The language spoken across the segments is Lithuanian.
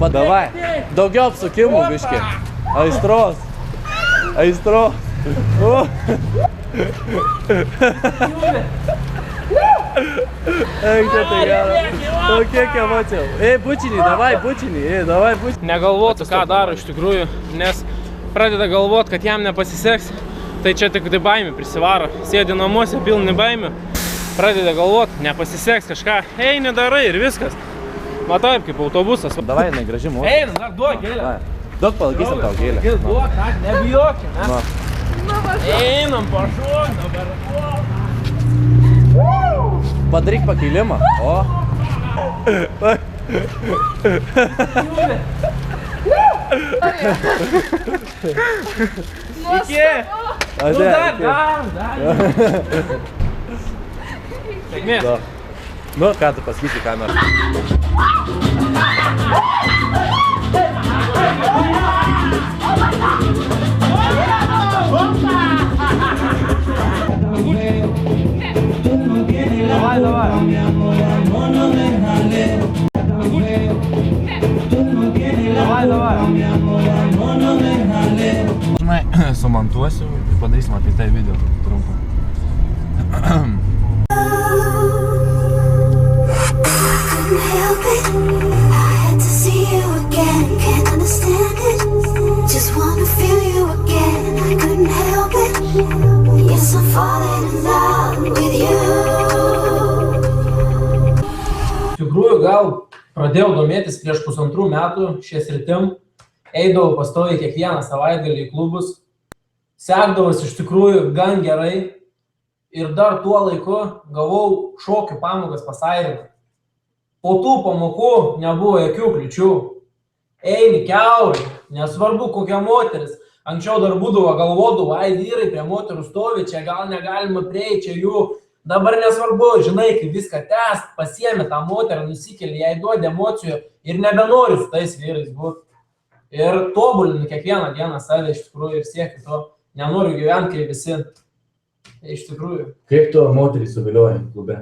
Padavai. Daugiau apsukimų, biškį. Aistros. Aistros. Eik, čia tai gera. O kiek emocijų. Ei, bučinį, davai bučinį. Ei, davai bučinį. Negalvotų, ką daro iš tikrųjų, nes pradeda galvoti, kad jam nepasiseks. Tai čia tik tai baimė prisivaro. Sėdi namuose, pilni baimė. Pradeda galvoti, nepasiseks kažką. Ei, nedarai ir viskas. Matai, kaip autobusas. Davai, jinai graži mūsų. Ei, dar duok gėlę. Daug palaikysim tau gėlę. Duok, nebijokim, ne? Einam, pašok dabar. Padaryk pakeilimą. O. Iki. Nu dar. Sėkmės. Nu, ką tu pasakysi kamerą? Давай, давай. Давай, давай. Žinai, sumontuosiu ir padarysim apie tai video trumpą. Iš tikrųjų, gal pradėjau domėtis prieš 1,5 metų šią sritim, eidavau pastoviai kiekvieną savaitgalį į klubus, sekdavos iš tikrųjų gan gerai ir dar tuo laiku gavau šokių pamokas pas Airiną. Po tų pamokų nebuvo jokių kliučių. Eini kiaurai, nesvarbu kokia moteris. Anksčiau dar būdavo galvodavau, ai vyrai prie moterų stovi, čia gal negalima prieiti, čia jų. Dabar nesvarbu, žinai, kaip viską tęst, pasiemi tą moterį, nusikeli, jai duodi emocijų ir nebenori su tais vyrais būti. Ir tobulinu kiekvieną dieną save iš tikrųjų ir siekiu to. Nenoriu gyventi kaip visi. Iš tikrųjų. Kaip tu moterį suvilioji klube?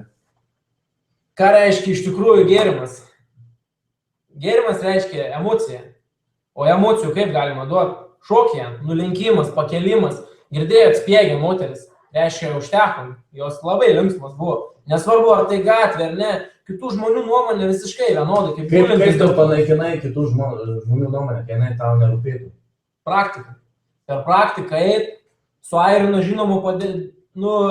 Ką reiškia iš tikrųjų gėrimas? Gėrimas reiškia emociją. O emocijų kaip galima duoti? Šokė, nulenkimas, pakelimas. Girdėjot, spiegia moteris. Reiškia, užtekom. Jos labai linksmas buvo. Nesvarbu, ar tai gatvė ar ne. Kitų žmonių nuomonė visiškai vienodai. Kaip tu panaikinai kitų žmonių nuomonę, kai jinai tau nerūpėtų? Praktika. Per praktiką eit. Su Airinu žinomu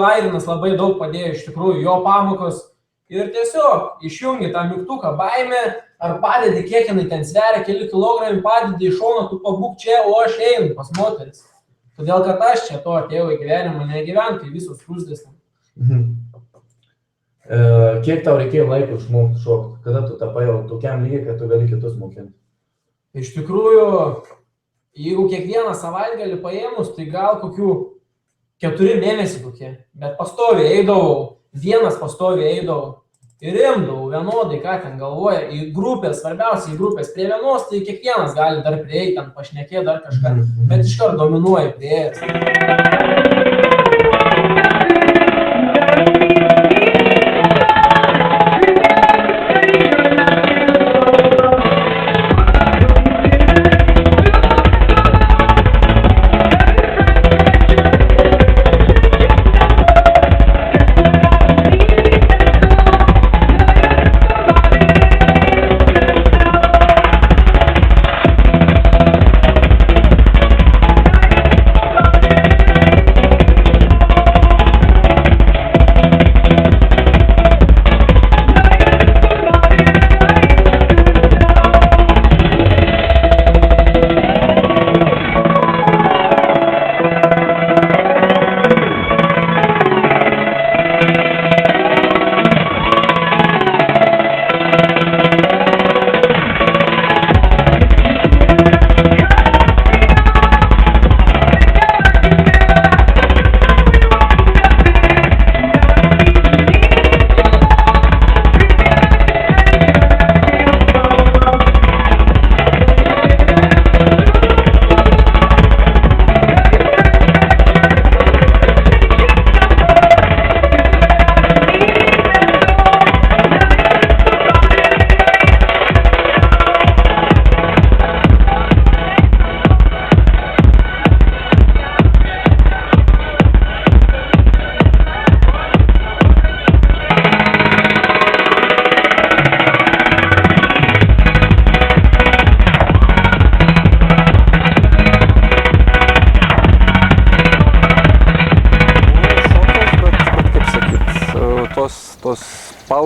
Airinas labai daug padėjo iš tikrųjų, jo pamokos. Ir tiesiog išjungi tą mygtuką baimę, ar padedi, kiek jinai ten sveria, keli kilogramai, padedi į šoną, tu pabūk čia, o aš einu pas moteris. Todėl, kad aš čia to atėjau į gyvenimą, negyvent, kai visus krūsdės. Kiek tau reikėjo laiko išmokti šokti? Kada tu tapai jau tokiam lygiai, kad tu gali kitus mokinti? Iš tikrųjų, jeigu kiekvieną savaitgalį paėmus, tai gal kokių 4 mėnesiai kokie. Bet pastoviai eidavau. Vienas pastoviai eidavau ir imdavau vienodai, ką ten galvoja, į grupės, svarbiausiai į grupės. Prie vienos, tai kiekvienas gali dar prieiti, ten pašnekėti dar kažką, bet iškart dominuoja prieėjęs.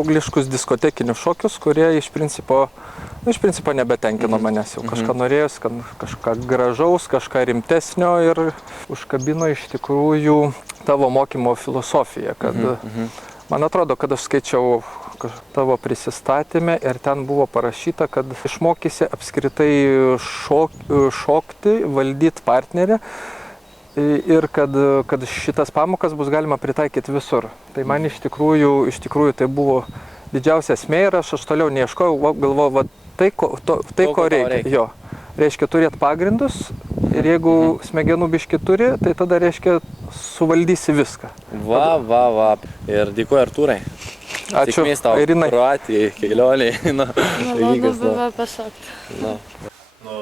paaugliškus diskotekinius šokius, kurie iš principo nebetenkino manęs. Jau kažką norėjus, kažką gražaus, kažką rimtesnio ir užkabino iš tikrųjų tavo mokymo filosofiją. Kad, man atrodo, kad aš skaičiau tavo prisistatymę ir ten buvo parašyta, kad išmokysi apskritai šokti, valdyti partnerį ir kad šitas pamokas bus galima pritaikyti visur. Tai man iš tikrųjų tai buvo didžiausia esmė ir aš toliau neieškojau, galvojau, va, tai ko reikia. Jo. Reiškia turėti pagrindus ir jeigu smegenų biški turi, tai tada reiškia suvaldysi viską. Va. Ir dėkuoju Artūrai. Ačiū, Irinai. Kroatijai, kelioniai. Malonu buvo pasakti.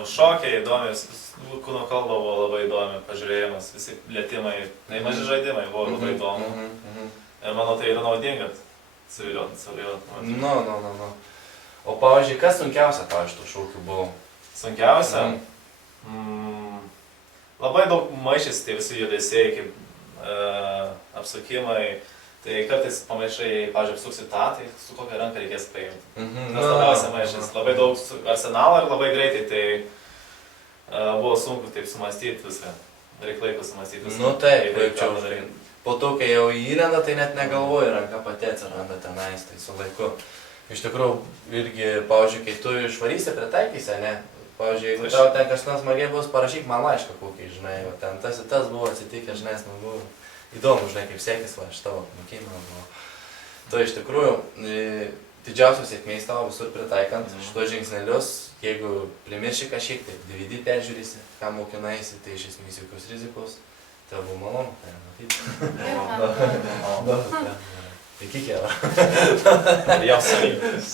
Šokiai įdomius, kūno kalba buvo labai įdomi, pažiūrėjimas, visi lietimai, nemaži žaidimai buvo labai įdomu. Ir manau, tai yra naudinga savilioti. O pavyzdžiui, kas sunkiausia, pavyzdžiui, šokių buvo? Sunkiausia? Labai daug maišėsi tie visi judesiai, kaip apsukimai. Tai kartais pamaišai, pavyzdžiui, apsuksi tą, tai su kokią ranką reikės paimti. Tas labiausiai maišės. Labai daug arsenalo ir labai greitai, tai buvo sunku taip sumastyti viską. Reikia laiko sumastyti viską. Taip, po to, kai jau įrenda, tai net negalvoji, ranka pati atsiranda tenais, tai su laiku. Iš tikrųjų, irgi, pavyzdžiui, kai tu išvarysi, pritaikysi, ne? Pavyzdžiui, jeigu tau ten kažkas smagiai bus, parašyk man laišką kokį, žinai, ten tas buvo atsitikę, žinai, smagu. Įdomu, žinai, kaip sėkis va šitavo mokymą. Tai iš tikrųjų, didžiausios sėkmės tavo visur pritaikant šitos žingsnelius, jeigu primirši kažkiek, tai DVD peržiūrėsi, ką mokinaisi, tai iš esmės jokios rizikos, tai buvo malonu. Iki kėlą. Jiems savybės.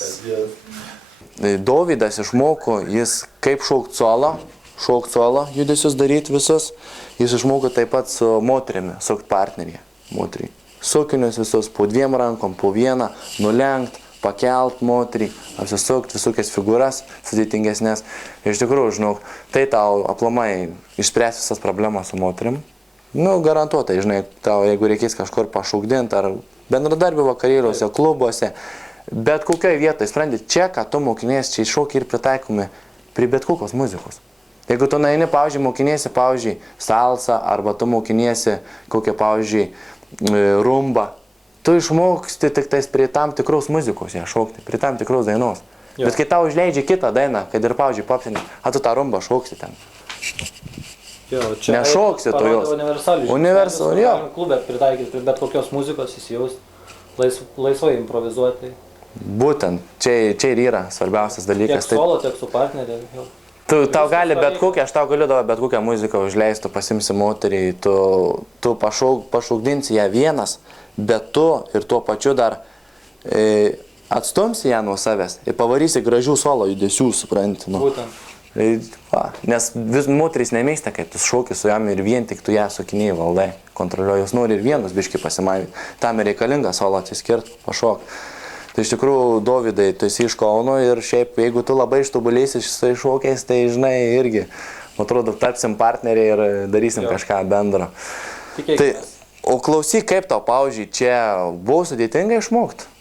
Dovydas išmoko, jis kaip šokt solo judesius daryti visus, jis išmoko taip pat su moterimi, su partnerė, moteriai. Sukinius visus po dviem rankom, po vieną, nulenkt, pakelt moterį, apsisukt visokias figūras sudėtingesnės. Iš tikrųjų, žinau, tai tau aplamai išspręs visas problemas su moterim. Nu, garantuotai, žinai, tau jeigu reikės kažkur pašaukdinti ar bendradarbių vakarėliuose, klubuose, bet kokioje vietoje, sprendit, čia, ką tu mokinės, čia šokiai ir pritaikomi prie bet kokios muzikos. Jeigu tu naini, pavyzdžiui, mokinėsi, pavyzdžiui, salsą, arba tu mokinėsi kokią, pavyzdžiui, rumbą, tu išmoksti tik tais prie tam tikros muzikos ją šokti, prie tam tikros dainos. Jo. Bet kai tau užleidžia kitą dainą, kad ir, pavyzdžiui, popsinį, tu tą rumbą šoksi ten. Jo, čia nešoksi tu jos. Universaliai. Jo. Klube pritaikyti bet kokios muzikos, įsijaust, laisvai improvizuoti. Būtent, čia ir yra svarbiausias dalykas. Tiek solo, tiek su partnerė. Tau gali bet kokią, aš tau galiu bet kokią muziką užleisti, pasimsi moterį, tu pašaukdinsi ją vienas, bet tu ir tuo pačiu dar atstumsi ją nuo savęs ir pavarysi gražių solo judesių, supranti. Nu. Būtent. Nes moterys nemėgsta, kai tu šauki su jam ir vien tik tu ją sukinėjai valdai, kontroliuoji, jos nori ir vienus biškį pasimavyti. Tam ir reikalinga solo atsiskirt, pašok. Tai iš tikrųjų, Dovydai, tu esi iš Kauno ir šiaip, jeigu tu labai ištobulėsi su šokiais, tai žinai, irgi, atrodo, tapsim partneriai ir darysim kažką bendro. Tai, o klausyk, kaip tau, pavyzdžiui, čia buvo sudėtinga išmokti?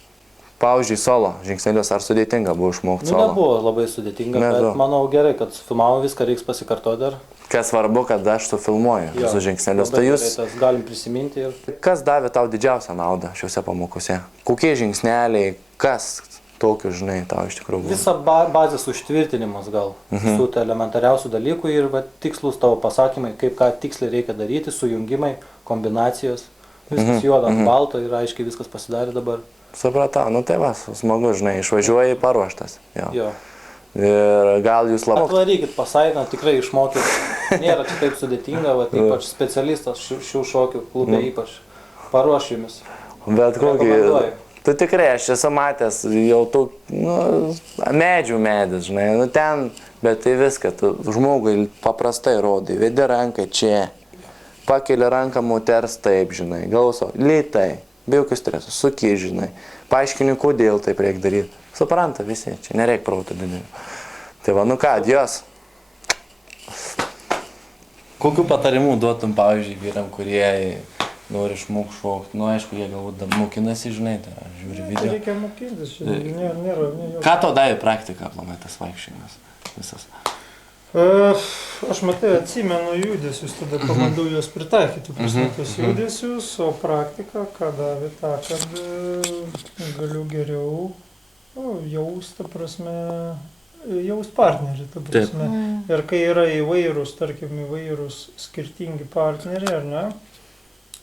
Pavyzdžiui, solo žingsnelius, ar sudėtinga buvo išmokti solo? Nebuvo labai sudėtinga, bet manau gerai, kad sufilmavo viską, reiks pasikartoti dar. Kas svarbu, kad aš sufilmuoju visus žingsnelius. Tai jūs galim prisiminti. Kas davė tau didžiausią naudą šiuose pamokose? Kokie žingsneliai, kas tokių, žinai, tau iš tikrųjų buvo? Visa bazės užtvirtinimas gal, su elementariausių dalykų ir tikslus tavo pasakymai, kaip ką tiksliai reikia daryti, sujungimai, kombinacijos. Viskas juoda ant balto ir aiškiai viskas pasidarė dabar. Supratau, nu tai va, smagu, žinai, išvažiuoji paruoštas. Jo. Ir gal jūs labai... Atvarykit pasainą, tikrai išmokyt. Nėra čia taip sudėtinga, ypač specialistas šių šokių klube ypač paruoš jumis. Bet kokį... Tu tikrai, aš esu matęs jau tų, medžių medis, žinai, ten, bet tai viską, tu žmogui paprastai rodai, vedi ranką čia, pakeli ranką moters taip, žinai, galvoso, lėtai. Be jokių stresų, suki, žinai, paaiškini, kodėl taip reikia daryti. Supranta visi, čia nereikia proto didinti. Tai va, nu ką, adios. Kokių patarimų duotum, pavyzdžiui, vyram, kurie nori išmokti šokti. Nu, aišku, jie galbūt mokinasi, žinai, tai žiūri video. Reikia mokintis, nėra. Ką tau davė praktika, aplamai, tas vaikščiojimas visas? Aš matai atsimenu judesius, tada pabandau juos pritaikyti, tos judesius, o praktika, ką davė tą, kad galiu geriau jaust, ta prasme, jaust partnerį, ta prasme. Ir kai yra įvairūs, tarkim, skirtingi partneriai, ar ne,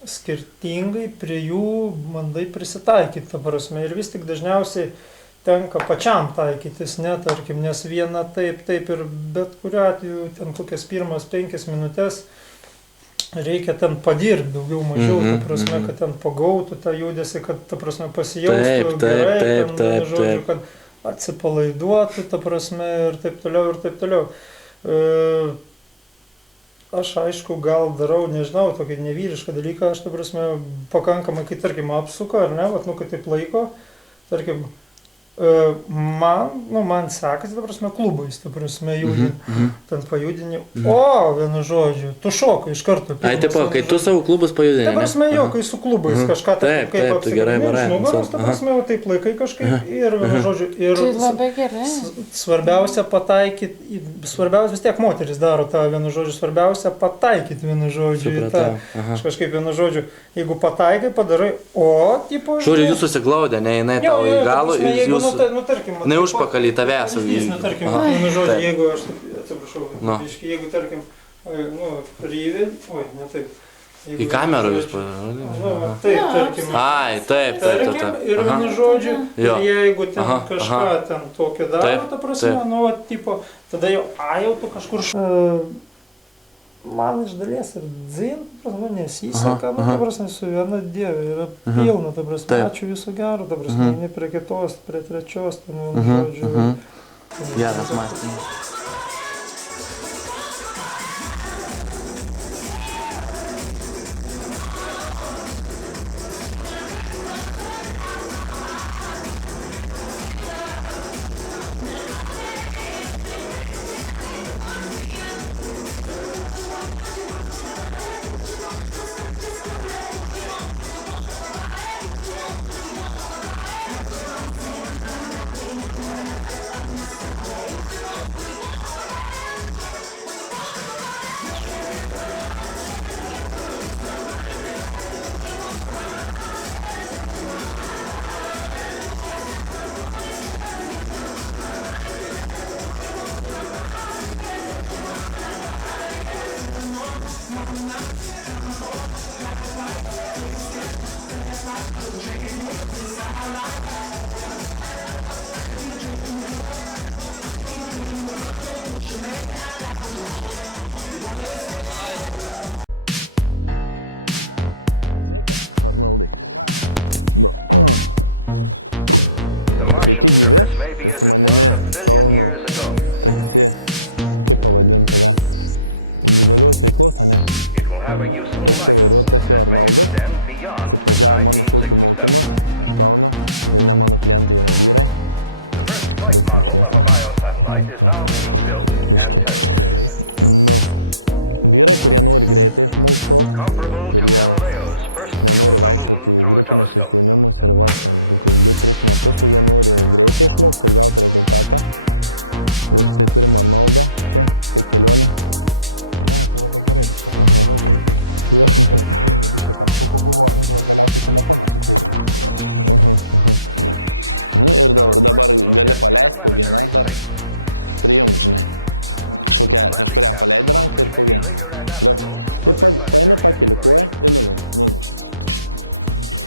skirtingai prie jų bandai prisitaikyti, ta prasme. Ir vis tik dažniausiai tenka pačiam taikytis, ne, tarkim, nes viena taip ir bet kuriuo atveju ten kokias pirmas 5 minutės reikia ten padirbti daugiau mažiau, ta prasme, kad ten pagautų tą judesį, kad, ta prasme, pasijaustų gerai, žodžiu, kad atsipalaiduotų, ta prasme, ir taip toliau. Aš, aišku, gal darau, nežinau, tokį nevyrišką dalyką, aš, ta prasme, pakankamai, kai, tarkim, apsuka, ar ne, kai taip laiko, tarkim, man sekasi, ta prasme, klubais, ta prasme, ten pajudini, vienu žodžiu, tu šokai iš karto. Ai, taip, kai tu savo klubus pajudini, ta prasme, kai su klubais kažką taip, kaip apsikabini iš nugaros, ta prasme, taip laikai kažkaip ir, vienu žodžiu, ir svarbiausia pataikyti, svarbiausia vis tiek moteris daro tą, vienu žodžiu, svarbiausia pataikyti, vienu žodžiu, į tą, aš kažkaip, vienu žodžiu, jeigu pataikai, padarai, tipo... Žodžiu, jūs susiglaudę, ne, jinai tau į galų ir jūs... Ne užpakalį tavęs. Tarkim, žodžiu, jeigu aš, atsiprašau, jeigu, tarkim, ryvė, ne taip. Į kamerą jūs parodė? Taip, tarkim. Ai, taip. Ir vienu žodžiu, jeigu ten kažką ten tokio daro, ta prasme, tipo, tada jau, jau tu kažkur man iš dalies ir dzin, nesiseka, ta prasme, su viena dieve yra pilna, ta prasme, ačiū viso gero, ta prasme, ne prie kitos, prie trečios, ten, žodžiu. Geras mąstymas. Arnoldai. Sveiki gyvi, tai su manimi Kauno taksi, kaip pavadinti tave, individualios veiklos, ne? Taksi vairuotojas jo Arnoldas, supradžiavo mano šūkių mokymas iš Kauno, ir ne mano klientai yra vyrai. Baigsim šviesą. Biški. Vyrai, kurie nori greitai išmokti šokti, kurie nenori vaikščioti į grupinius užsiėmimus ir ten kokius 2-3 metus, o jie nori greitai išmokti ir gauti rezultatą. Ir štai turim Arnoldą čia, kaip kelionė. Tai labai gerai, viską padarau greitai. Biškiai kam šūkų buvo, galiausiai telefonas atėjo. Ir dabar gali paleisti po vieną dar prijungt, žinai. Kažkurią paleidi ranką ir po vieną. Liuk. Tai paėmė pakeli koją ir nunuši.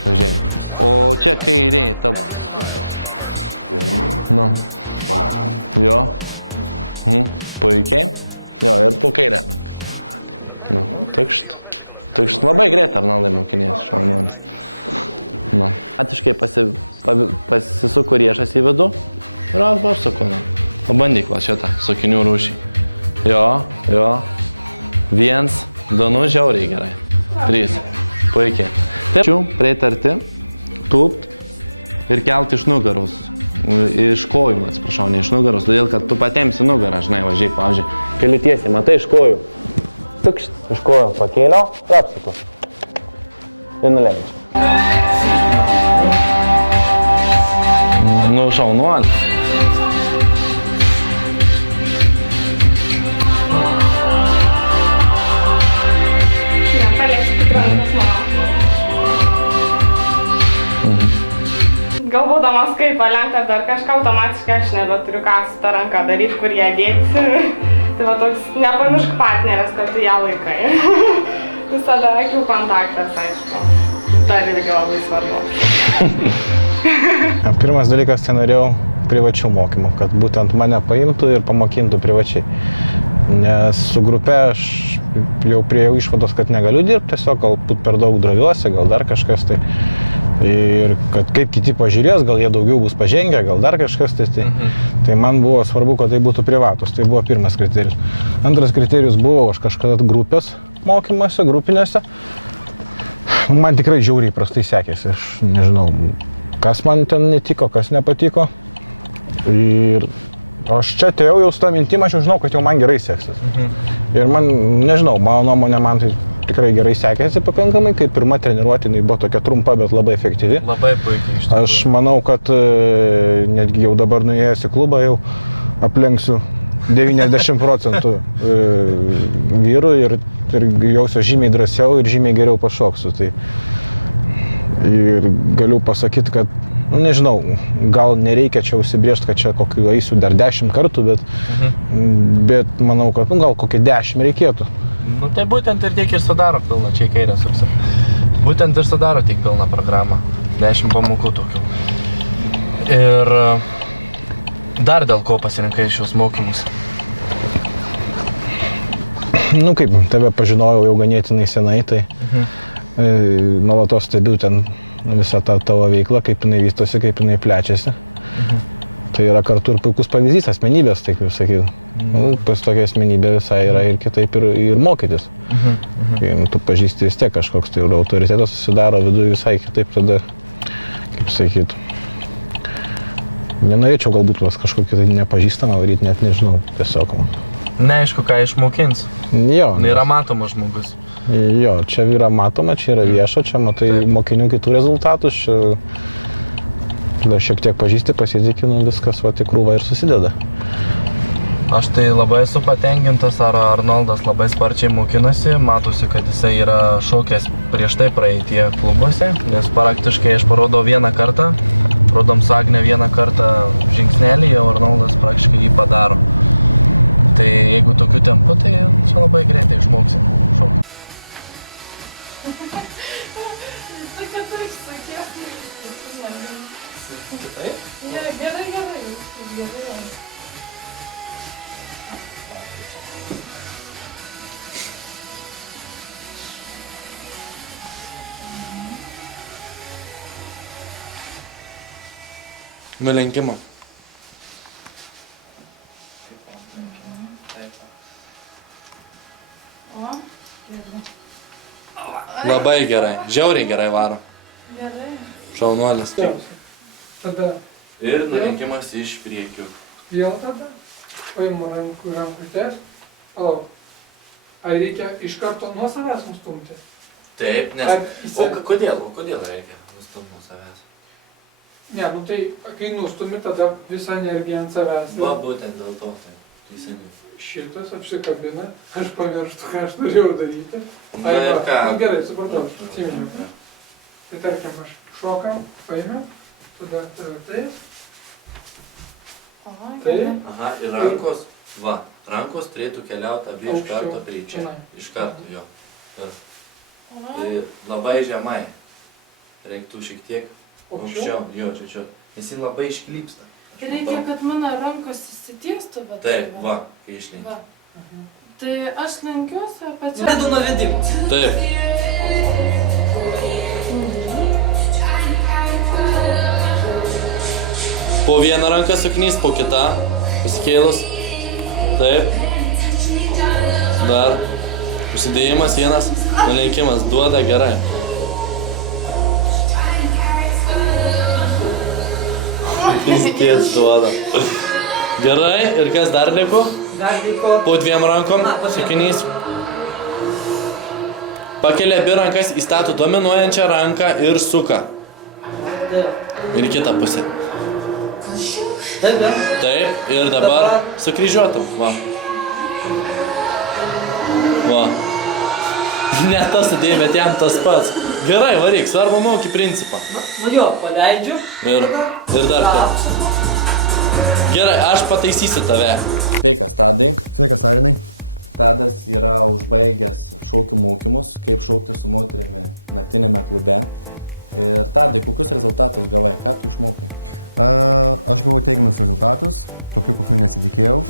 Žiūrėjai. O čia kairiai tavo. Jo. Puikiai. Jo, ir po kairę. Tukšt. Labai greit Arnoldai mokinės šaunuolis. Atiškai pasisuku riešas į vidų ir apsuku. Pabandyk va šitą sakinių rūšį. Jo. 1, 2, žiauriai gerai. 3. Puikiai. Tačiau prieitarti, tūpt ir kelti iš nugaros. Iš kojų, atsiprašau, ne iš nugaros, todėl kad tu patemsi nugarą, žinai, važiai, pavyzdžiui. Keli tiesiai, matai iš kojų. Tukšt, iš kojų pakėliau ir apsuku. ir nuleidžiu. Nu, šaunuolis. Galvodamas kaip palenkti dar kažką, automatiškai aš nebeturiu ką su ta ranka daryti, kur ją dėti. Tai va toks nepamiršk partnerės, kad tu ją laikai. Visada akių kontaktas, aišku. Dar irgi labai svarbu. Pirmas dalykas, tai norėjau privačių mokymų, kad būtent mane paimtų ir pamokintų privačiai. Nes su grupe aš jau priėjau išvados, kad negaliu dirbti, tiesiog galbūt per daug droviuosi, gal dar kažkas tai. Ir kad kaip kiti pažiūrės, gal jie daugiau bus pažengę, gal dar kažkas tai. Tai man buvo svarbu, kad tai būtų privatus, tai buvo pirmas kriterijus. Antras kriterijus buvo, aš kažkada grupės mokymuose, grupinėse. Man tikrai žiauriai prastai sekėsi, aš nežinau, kas man ten netiko, kas nepatiko. Ir aš čia atėjau jau su tą mintimą, aš jau žinau, kad jau man gerai seksis. Ir man, nežinau, mano nuomonė, man tai tikrai gerai sekėsi pakankamai, kaip pirma treniruotė, jinai buvo tokia trumpa, bet labai efektyvi. Labai puikiai iš tikrųjų. Aš manau, kad netgi jau dabar nuėjęs į klubą jau aplenksiu 90% vyrų ir jausiu žymiai drąsiau ir žymiai geriau pašoksiu. Tai ir galiu pasakyti, kad, nu, nežinau, gal nereikia čia užsibrėžti, kad čia kokiu eisiu dar 10 kartų, bet manau, kad gal kokie 10 reikėtų. Nu tai būtent ir tiek ir sudaro pilną, čia į kairę suksi. Būtent ir sudaro tiek pilną programą. 10 pamokų tokių. Ir dar dėl ko pasirinkai šios mokymus? Nu kaip, tave pažinojau jau ganėtinai senai, tai nuolatos stebiu ten visą tą tavo veiklą, kaip jinai vystosi, kaip jinai plečiasi. Tai yra kartu ir puikus pavyzdys asmenybės, taip jau sakyti. Pas tokia asmenybė visai yra ir kitaip ir mokytis. Kai tu pažįsti vis tiek kažkoks tai autoritetas susidaro viduje visai kitaip tada, kaip sakyti. Nenorėčiau galbūt vas kažkokį tai nepažįstamą varyti, net nežinau, tiesiog. Neaišku, ką išmokins. Jo. Yra matomas žmogus. Jo, čia yra matoma, čia yra vieša, čia matai mokinių kitų rezultatus, čia tada šiek tiek pažįsti, pasitikinu, viskas va tik krūva ir susideda. Aš tai labai esu patenkintas, ar Arnoldas labai sparčiai mokinasi, matosi, kad jisai yra šokęs prieš tai praeitie klubuose, nes praktiškai aš parodau vieną kartą, rodom su Agne vieną kartą žingsnelį, jau Arnoldas praktiškai jį padaro. Tai jeigu tokiu tempu, tai čia labai greitai išmoksim šokti. Nulenkimo. Labai gerai, žiauriai gerai varo. Šaunuolis. Tada Ir nulenkimas iš priekių. vėl tada paimu rankutes, o ar reikia iš karto nuo savęs nustumti? Taip, nes... O kodėl reikia nustumti savęs? Ne, nu tai, kai nustumi, tada visą energiją ant savęs. Va, būtent dėl to. Šitas apsikabina, aš pamirštu, ką aš norėjau daryti. Na ir ką? Nu gerai, supratau, atsiminiau. Tai tarkim, aš šokam, paėmiau, tada taip. Taip. Aha, ir rankos, va, rankos turėtų keliauti abi iš karto prie čia. Iš karto, jo. Ir labai žemai. Reiktų šiek tiek aukščiau, jo, čia. Nes jis labai išklypsta. Tai reikia, kad mano rankos įsitiestų. Taip, va, kai išlenkia. Tai aš lenkiuosi, apačią. Vedu nuo vedimo. Taip. Po vieną ranką suknys, po kitą. Pasikėlus. Taip. Dar. Pasidėjimas vienas. Nulenkimas. Duoda gerai. Ties duoda. Gerai. Ir kas dar liko? Dar liko. Po dviem rankom. Sakinys. Pakelia abi rankas, įstato dominuojančią ranką ir suka. Ir kitą pusę. Taip, ir dabar sukryžiuotum. Va. Ne tas sudėjai, bet jam tas pats. Gerai, varyk, svarbu moki principą. Jo, paleidžiu. Ir dar kartą. Gerai, aš pataisysiu tave. Sveikas, Tadai. Sveikas, Arinai. Tadas yra užbaigęs šokių mokymus, kaip šokti su moterimi naktinėme klube. Ir Tadai, kokius rezultatus gavai? Ką tu išmokai? Aš gavau teigiamus rezultatus, tokių kokių nesitikėjau.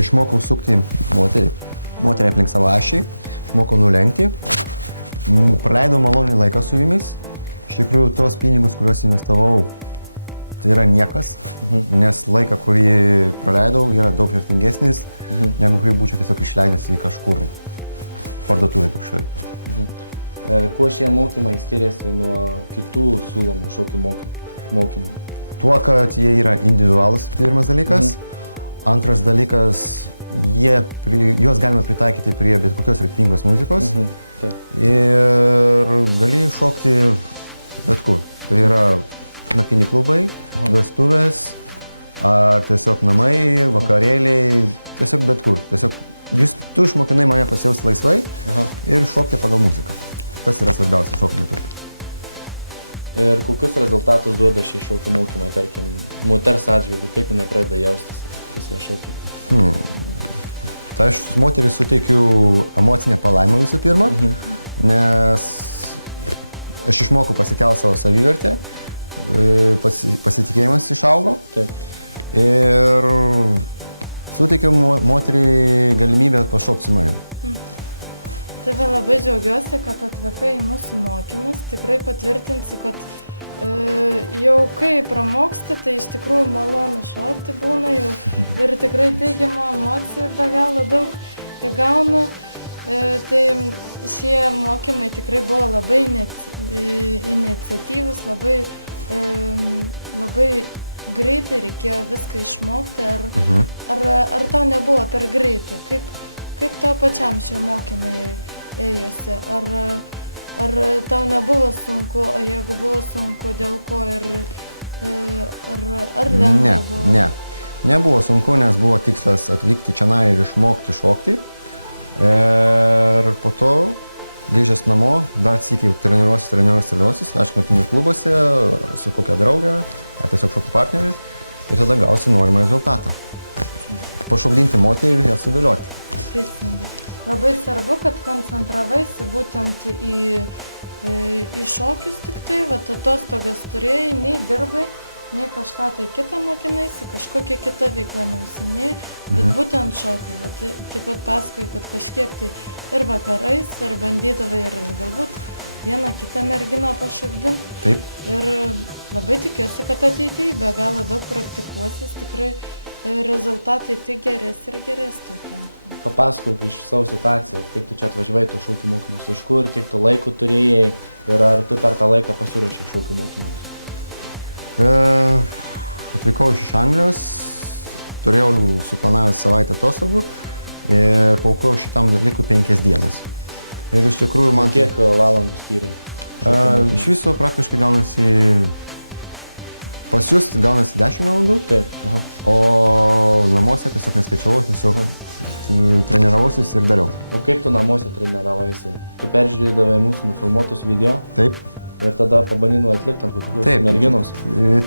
Išmokau sukti moterį aplink savo ašį, išmokau nulenkti. Praleidau malonį laiką su jumis. Iš tikrųjų, tos pinigus, kuriuos investavau, tai yra niekas, nes laiką, kurį praleidau, yra daug vertingesnis, negu kurį būčiau tiesiog išleidęs į kažkur parduotuvę kažkaip. Kuo šie mokymai skiriasi nuo kitų siūlomų šokių mokymų? Tuo, kad jie yra individualus, pirmas dalykas. Antras dalykas, juos galima pritaikyti prie bet kokios ritmingos muzikos. Ir gali šokti bet kur. Tai yra naktiniai klubai, vestuvės, ar tiesiog namai, vakarėliai, tiesiog bet kur. Tu išmokinai mane pasijausti laisvai ir šokti pagal muziką. Tas yra svarbiausia šokio metu. Ir kokius rezultatus duoda šie šokių mokymai, tarkim, moters atžvilgiu, kaip jinai pradeda jaustis, kai jie šokia? Tai aš moteriai suteikiu emocinę palaimą visų pirma, nes aš išmokau pasikelti savo savivertę, pasitikėjimas išaugo ir suteikiu moteriai galimybę pašokti su manim. Tai labai džiaugiuosi, kad atvykai į mūsų mokymus. Tikrai patvirtinsiu, kad jau kai pramoksti, tai iš tikrųjų malonu šokti būna jau ir tikrai teigiamų emocijų be galo daug įgauna. Tai šie mokymai tikrai buvo labai iniciatyvus, labai greitai reikėjo viską išmokti. Ar tau nebuvo per greitai? Kaip tau pačiam šie mokymai ėjosi? Ar tau nebuvo sunku, o jeigu buvo sunku, dėl ko ir ar lengva buvo? Ne. Nebuvo sunku, nes buvo tikslas atvykti čia ir išmokti šokti. Ir po to, grįžęs namo, dar sykį treniruosis, aišku, naktinių klubuose, su kokia draugė, ar tiesiog šokio partnerį, ir tada gausi norimą rezultatą. Pašokdinti moterį ir ją suvilioti. Teisingai. Labai svarbu, kad koncentravaisi būtent į šokius tik tai, atostogas turėjai, nei dirbai, nei kažką tai kitą mokinaisi, kažkokią kitą veiklą neužsiminėjai, bet būtent šokai. Taip pat pasakoji, kad kažkiek tai ir vakarais, ir bandydavai ir galbūt vieną kitą merginą pašokdinti. Taip. Ir labai tikiuosi, kad ateityje be galo daug praktikuosis, tikrai rezultatai tik gerės ir gerės tokie. Papasakok iš savo situaciją, kaip tu čia atvažiavai tų šokių mokymus, iš kur, kiek tu laiko turėjai ir ar tu per tą laiką pasiruošei šokių mokymus? Atvykau iš Anglijos, turėjau suplanavęs savaitę atostogų ir paaukojau šitam dalykui 5 dienas. Ir iš tikrųjų man... Kiek valandų skyrei? Iš viso praktiškai gaunasi... Pas jūs gaunasi 10 valandų, o namuose tiesiog neskaičiavau, tiesiog treniravausis ir dariau. O kaip tu namuose treniravaisi? Tu peržiūrėdavai mūsų nufilmuotus video? Taip. Ir tada pabandydavai atlikti ant kokios merginos?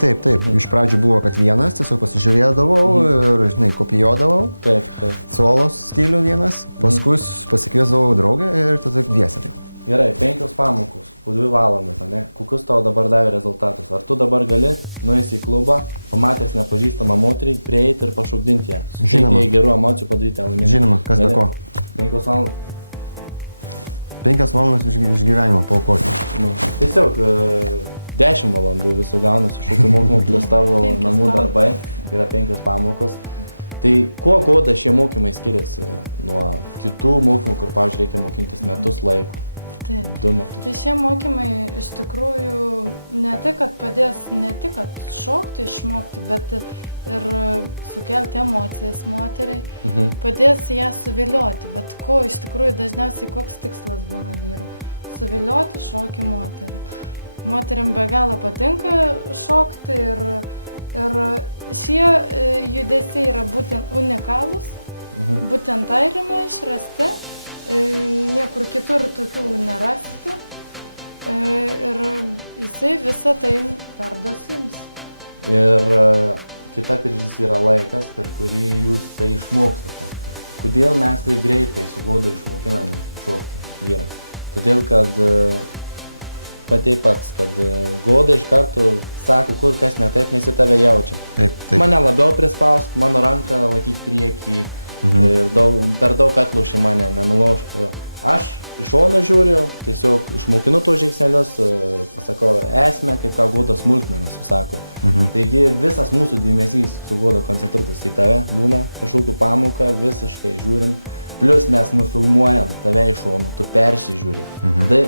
Taip. Iš pradžių buvo, kad vienas, tiesiog pasižiūrėdavau ir, kopijuodavau. Taip. Solos stilių vienas, paskui pasikviesdavau draugę ir tada dviese. Gerai, 5 pamokos, po 2 valandas, ne? Kokius tau dabar davė rezultatus? Ar tu dabar gali nueisi į klubą, pamatęs nepažįstamą moterį, prieiti ir pašokdinti ją? Žinoma. Suteikti gerų emocijų padaryti ją laimėti? Žinoma, kas be ko. 5 valandas? 5 valandas iš gyvenimo paaukoti. Tiesiog 10 valandų visų gaunasi šokių mokymų, plus tavo namų darbai, yra 5 pamokos. Tai kuo goda šie mokymai skiriasi nuo kitų mokymų, kur, pavyzdžiui, reikia mokintis metus laiko? 2 metus. Tai šie mokymai iš tikrųjų ne tai, kad padės ne tik kad šokti, išmokti, bet ir sukelti emocijas moteriai, padės ją suvilioti. Bet ko iš tikrųjų dažniausiai koks tikslas būna vyrų? suvilioti šokį moterį. Moteriam be galo patinka šokti ir šie judesiai yra būtent unikalūs, būtent Airino išrasti, niekur kitur tokių nerasti ir jisai visą tai perduos jums. Ir kita priežastis yra laikas, per kurį jūs tai išmokstate. Kodėl mes taip greitai su Goda išmokiname šokti vyrą? Todėl, kad patei pats, kad Goda iš karto sako, kur kas ne taip, nes į tave jaučia. Taip. Mane labiau prispausk, mano ranką laikyk priekį, per daug atlauši mane, nenulaužk. Aš iš šono žiūriu, tiesiog išmokinu tos žingsnelius, pasakau esmę, kaip ką Goda smulkmenas susako. Taigi visas mūsų dėmesys su Goda koncentruotas į tave būna, kažkokiu pamoką visiškai žiūrint. Plius mes nufilmuojam tave iš šono, tu persižiūri. Tai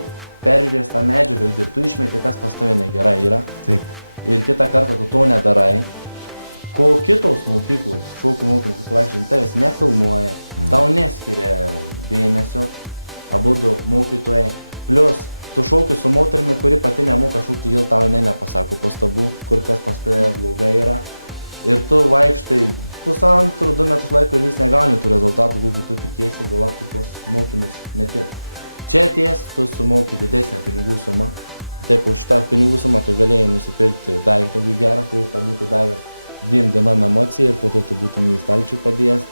peržiūrės tą medžiagą ir tu išmeti, kas pas tave negerai yra. Taip. Ir kitą kartą tu to nedarai. Ko kitos mokyklos, šokių mokymus vaikščiant, tavęs nefilmuoja, tau neskiria dėmesio, abudu mokytojai. Plius, tu šoki su moterimi, kuri pati nemoka šokti, dėl tau jinai nepasako pastabų, kur kas pas tave blogai yra. Ir tu vaikštai 1,5–2 metus laiko ir vis negauni tų rezultatų, kokių tu tikėsi, galop tu tos mokymus meti. Čia ties tu sumoki didesnę pinigų sumą. Taip, už tą pinigų sumą tu galėjai nusipirkti daiktą gerą, kuris tau būtų davęs 2 dienom emociją ir po to tu būtum į stalčių padėjęs,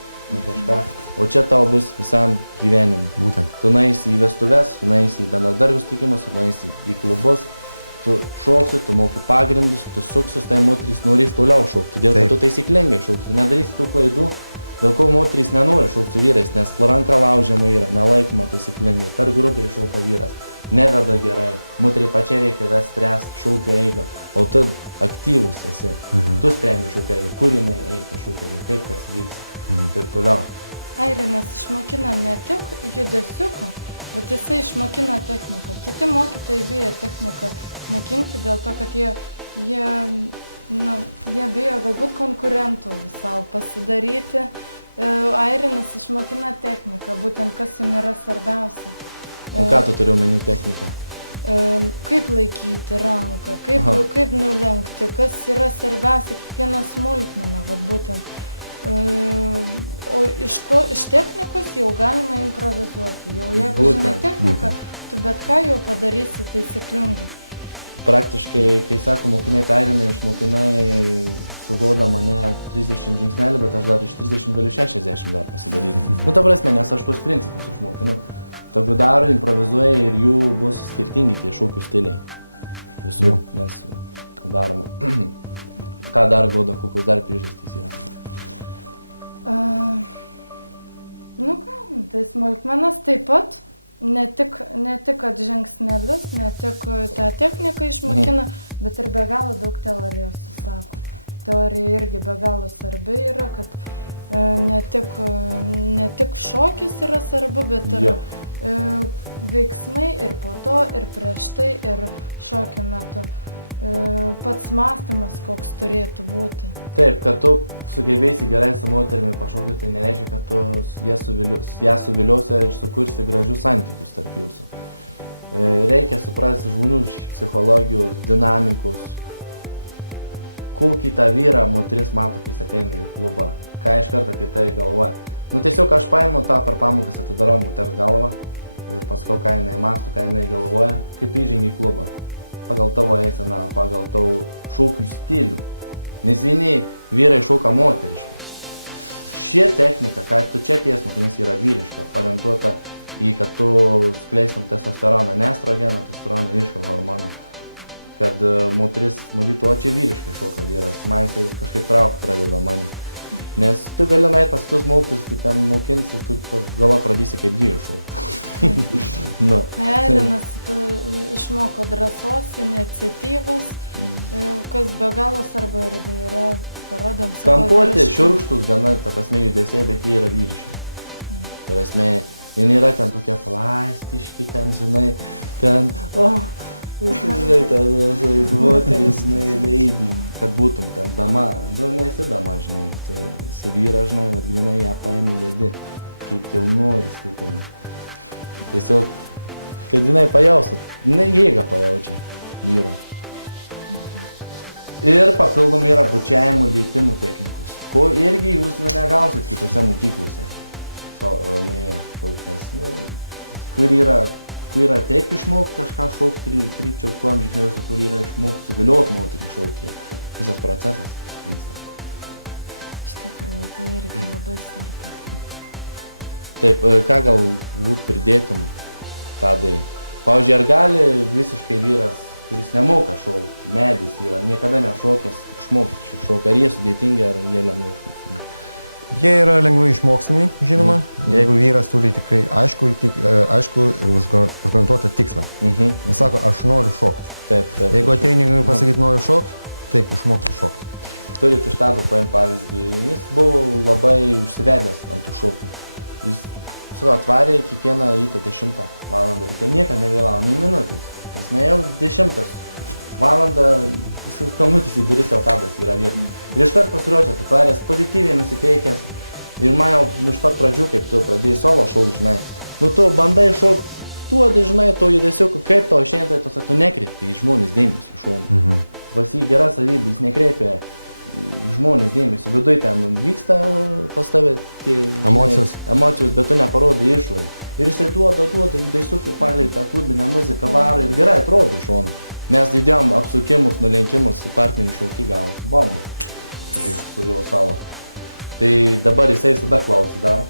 kažką. O čia tau bus visam gyvenimui. Būtent. Tu nueisi į vestuves, tu nueisi į bendradarbių sutikimus, tu nueisi į klubus, tu šoksi, tu moki pagrindus, tu suksis, tai moterys norės toliau šokti, todėl kad tu taisyklingai šoksi. Tu nedarysi tų klaidų, dėl ko moterys nenori šokti su vyrais, nes ranka laužiama yra, nelaikoma taisyklingai, per grubiai šoka vyras, neveda gerai, moteriai pačiai reikia spręsti šokio eigą, o tu aktyvus esi, tu sprendi šokio eigą, kur jinai eis šokio eigą, kaip kas vyks ir toliau. Airinas išmokina ne tik judesiukų, bet jisai išmokina techniką. Kiti mokytojai bijo techniką mokinti dėl to, kad jie bijo galbūt konkurentų savo pasidaryti. Airinas išmokina techniką, būtent kas jums yra svarbiausia. O ką tu turi omeny techniką? Kaip laikyti ranką, kaip nulenkti, kas yra svarbiausia, kiekviena smulkmena, vat būtent. O iš technikos jau galima improvizuoti. Jau jeigu žinai techniką, tu bet ką jau padarysi taisyklingai. Praktiškai, kai sako mokiniai Airinai, išmokinai su Goda mane 30 žingsnelių, bet aš dar iš 30 galiu 60 dar pasidaryti. Ta prasme, nes aš tuos principus išmokinu. Tokiu daro, improvizuoja ir jų bus skirtingi tie šokių stiliai. Visų, nes daroma. Ką dar Goda, kokios dar priežastys yra? Tai smulkmenas taip pat, ne tik kad žingsnelius, ne tik tą techniką išmokina, bet ir be galo daug teorijos susako. Teorija irgi be galo svarbi yra, kad ne tik šokis yra svarbu, bet ir veiksmai ir po to, ir prieš tai, ir šokio metu. Pats mąstymas, koks turėtų būti. Taip, kad tu sugebėsi gerai su moterimi pašokti, tai nereiškia, kad tu ją suviliosi ir sukursi gražius santykius tarp jūsų. Reikia suprasti žmonių psichologijos, dinamikus, kokį tą vyrą moteris mato, kai jis ateina į klubą, ką iš karto apie tai galvoja. Tiesiog aš paimu tą per pamokas atidarau moters galvą ir paskau, ką jinai mąsto, ką jinai galvoja, kai tu įžengi į klubą. Pagal tavo eiseną, pagal tavo šokių stilių. Nes vieni vyrai šoka moteriškai. Šie technika, ką tu čia ties mokinys, yra vyriška, orientuota į, kad tu skleistum testosteroną, ne estrogeną, testosteroną, vyrišką hormoną. Kad moteris matytų, o čia vyriškai šoka vyras, man jisai kažkaip traukti pradeda mane. Nes tu gali nueiti pas kitus mokytojus, kai ten mokinsi, tu galą pradėsi kaip gyvų šokti. Airinas išmoko drąsos, iniciatyvas, kas be galo svarbu irgi yra parodant savo Kampuoti, vyriškumą. šiurkštus gana, ta prasme, judesiai, bet jie yra vyriški. Ta prasme, jie nėra ten tokie plastiški, ten, žinai, ten, žinai, ten, moteris, žinai, leidį, kad būtum ten dama. Nesi dama, žinai, tu esi vyras, žinai, vat grinai ją paėmė vedi, kaip kilnuojas, tai ten. Tiesiog kad jinai pajaustų, jinai jėgą pajaučia vyro. Ir papildomai yra bučiavimo lietimų technikos, ko irgi jūs negausit kitose mokyklose. Kur yra taip išmokti kažką šaukti, tryčiau kuo amžiai, kur yra išmokti suviliot moterį šaukti. Visas procesas vyksta. Iš tikrųjų, tai irgi labai svarbu. Taip, ką galbūt pridėtum Tadai? Pavyzdžiui, ar gali visiškai vyras, kuris nemoka šaukti, medis yra, niekada nešokęs, išmokti šokti, ar jie sudėtingi, ar jie lengvai išmokstami? Jie yra lengvai išmokstami, žinoma, jeigu vyras turi tikrai aišku ir užgarantuotą tikslą. Jis sako, aš noriu šokti. Taip. Jeigu ateini ir pasakyti noriu šokti, taip, išmokti šokti. Turit iš Tado paimti pavyzdį, jis buvo labai užsivedęs ant tų šokių. Jis savo atvarė kiekvieną rytą 10 valandą, ryte niekada nevėlavo, nei minutės. Jis jau 10 valandą, skambutis į duris jau Tadas yra vieta. Ir iškart pasiruošęs, atvaręs, pozityviai nusiteikęs. Ir man jau iš pat pradžių, kaip tu pradėjai solo šaukti, žinai, nu tu bandai šaukti, duodi, žinai, to judesiuku, kaip tau šiandien, tu nekreipi į žmonės dėmesį šonu. Pas jį gera savybė, jis nekreipia žmonės dėmesį, viduj ten vyksta pas tave tie emocijos, bet tu neparodai išorėj. Ir jisai duoda judesiukų palei tą klubinę muziką, varo ir gerai atrodo šonu. Mes įdėjom apsukimus, nulenkimus į partnerį šaukį gavo bombą su jo savo. Tai dabar jisai visada klausė dar,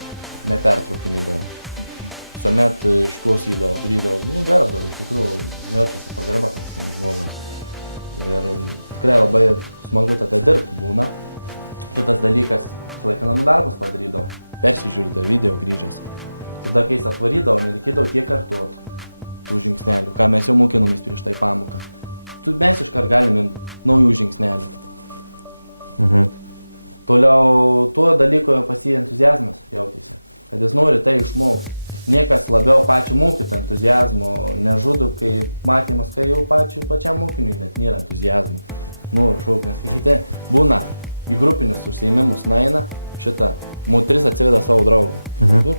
nepertraukinėdavo. Visuomet išklausydavo, darydavo, gerbdavo, iš tikrųjų, jaučiasi pagarba tas žmogus. Ir tikrai labai smagu tada dirbti būna. Šitas dalykas, visą laiką namų darbus padarydavo, persižiūrėdavo video grįžęs. Tada, kai jis atvarydavo, nereikėdavo tiek kartuotų tų žingsnelių, ką mes jau mokinomės prieš tai pamoką. Mes iškart galime naujų žingsnelių. Toliau tuo dalyko pas jį entuziazmas jautėsi, kad jis nori tai išmokti. Niekas labiau pačių mokytų entuziazmo nežudo, kaip matymas, kai jau pačiam mokiniui net nėra entuziazmo. Noriu šaukti, nes kai kiti būna į grupinius užsiėmimus naina, šitą moteris atsiveda savo draugą.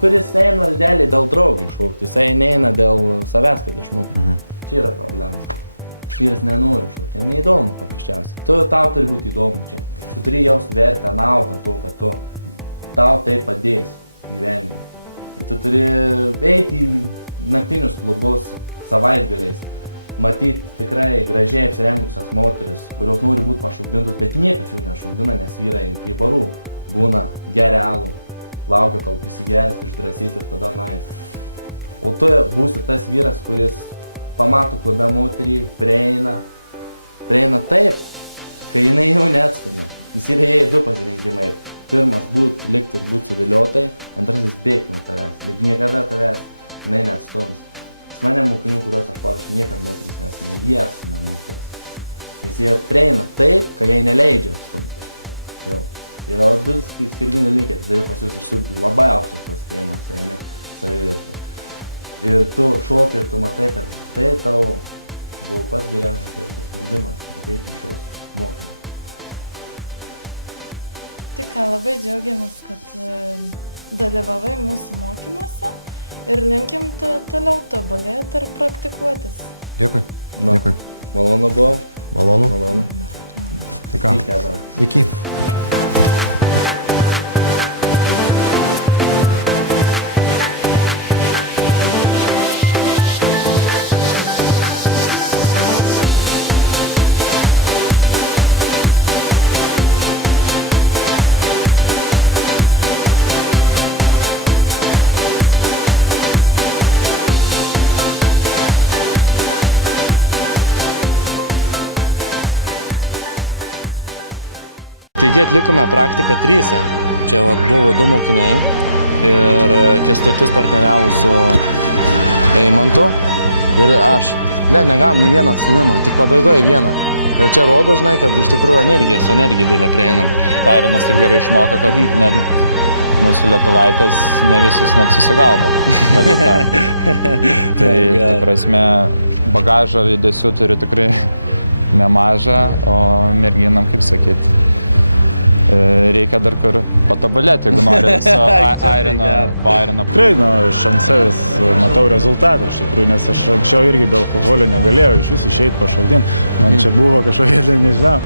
Kuris eina realiai dėl draugų šaukti, jisai neina dėl savęs, kad išmokti. Čia yra problema. Vyras nenori šaukti, jam neįdomu paprasčiausiai. Tau turi būti įdomu čia. Tu turi jausti vertę, naudą to, kad tau tai padės gyvenime. Ir tu turi eiti į naktinius klubus savaitgaliais, matyti tikrai gražiai apsirengusias moteris, kurios nori būti pašaukdintos, bet niekas jų nešaukdina, nes vyrai prie barų būna geria alų, laukia, kol prisigeris, išdrasyti ir tada nais. O tu būsi tas vyras, kuris pamato klube moterį, prieina taip, kai jinai jau neatstumė. Vis yra jai du pasirinkimai. Pirmas likti ir būti suviliotai, antrasis bėgti nuo tavęs, bet niekada tavęs jinai neatstums. Pas mane mokinių, kuriuos aš paruošiu, niekad moterys neatstumė, jie atstumė moteris. Nes jie prieina taip, kai jai neleidžia atstumti. Jau. Yra du skirtingi dalykai, tada pas jūs išsiugdyti labai aukštas pasitikėjimas savivertė. Ir tu šoki ir tu matai, kad tai tau buvo pats geriausias sprendimas ateiti į šios mokymus. Tai ką, labai džiaugiamės, kad dalyvavai mūsų mokymuose ir linkim toliau tobulėti ir praktikuotis. Dėkui. Dėkui. Malonu buvo. Malonu. Tai ką? Iki. Taigi atlikome praktiką 3. Čia buvo 2 mokiniai ir Kęstutis partneriavo su Eimantu ir aš. Negavom nei vieną atstumimą, tik pabaigoje vieną. Ir čia rodo, žinai, kad iš tikrųjų su energija dėlė prieinam. Tairinas taip gerai išmoko, kad net mūsų lietuvaitės ne visus net susigaudo. Tai, ta prasme, bagažo judesių turi tikrai nemažą, o merginam, kaip sakyti, reikia dar kur patobulėti, jeigu nori su Bairino. Tikrai, aš ant savęs matau rezultatą, iš tikrųjų, nes aš anksčiau irgi be alkoholio negalėjau iš vis išeiti pašaudinti. Man čia buvo kažkokia, nežinau,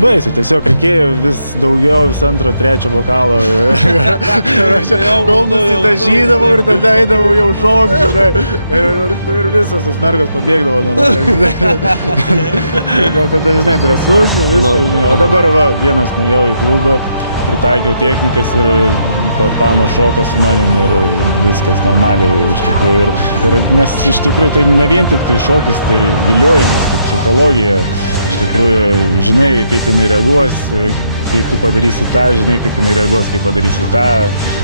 baisiai, tiesiog reikėjo vis daugiau, vis antro, trečio bokalo. Kol nusitažydavau ir tada eidavau jau šokti, žinai. Ir visas tas mergos pabėgdavo nuo manęs. Gal tada, žinai, drąsus, viskas. O dabar vienas nuėjau į klubą, pritaikiau technikas ir pano šokas su manim ir viskas normaliai iš tikrųjų. Nes iš tikrųjų tai ne vien tik tai šokis, tai viliojimas, tai psichologija. Iš tikrųjų, žinai, kaip jinai reaguos, kai tu padarysi tą, žinai, kaip jinai reaguos, kai padarysi tą.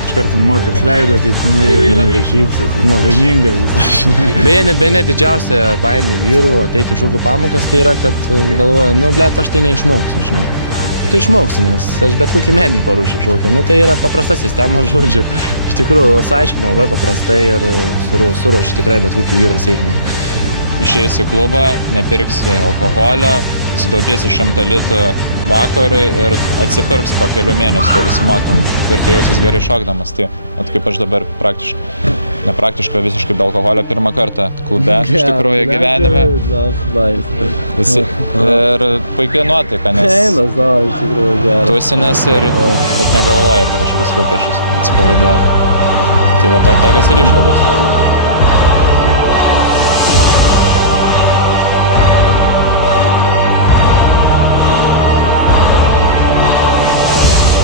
Iš karto moters leido, kaip jinai šypsas, laiminga visą, žinai. Beje, net didžiausia baimė vyrų ateiti į šokių pamokas, tai yra, kad galvoja, aš tai neišmoksiu, žinai. Tu išmoksi, nes aš bet kokį medį paruošiu šokį. Tai yra paprasta sistema, žodžiu. Iš tikrųjų, aiškinau labai paprastai ir suruošiu tikrai bet kokį vyrą sėkmį. Išeisi į klubą, nepirksi alkoholio, sutaupysi 100 litų vakarui ir atsipirks po kelių mėnesių, tai visi motim. Ir tai jausis gerai šokdamas. Tai kaip aš dabar nepraktiškai visiškai be alkoholio pirmą kartą klube, iš tikrųjų gyvenime. Ir puikiai nuotaika, nes tusinės ir negalvoja apie kažkokius rūpesčius, atsipalaiduoja. Tai va tokios ir išvados.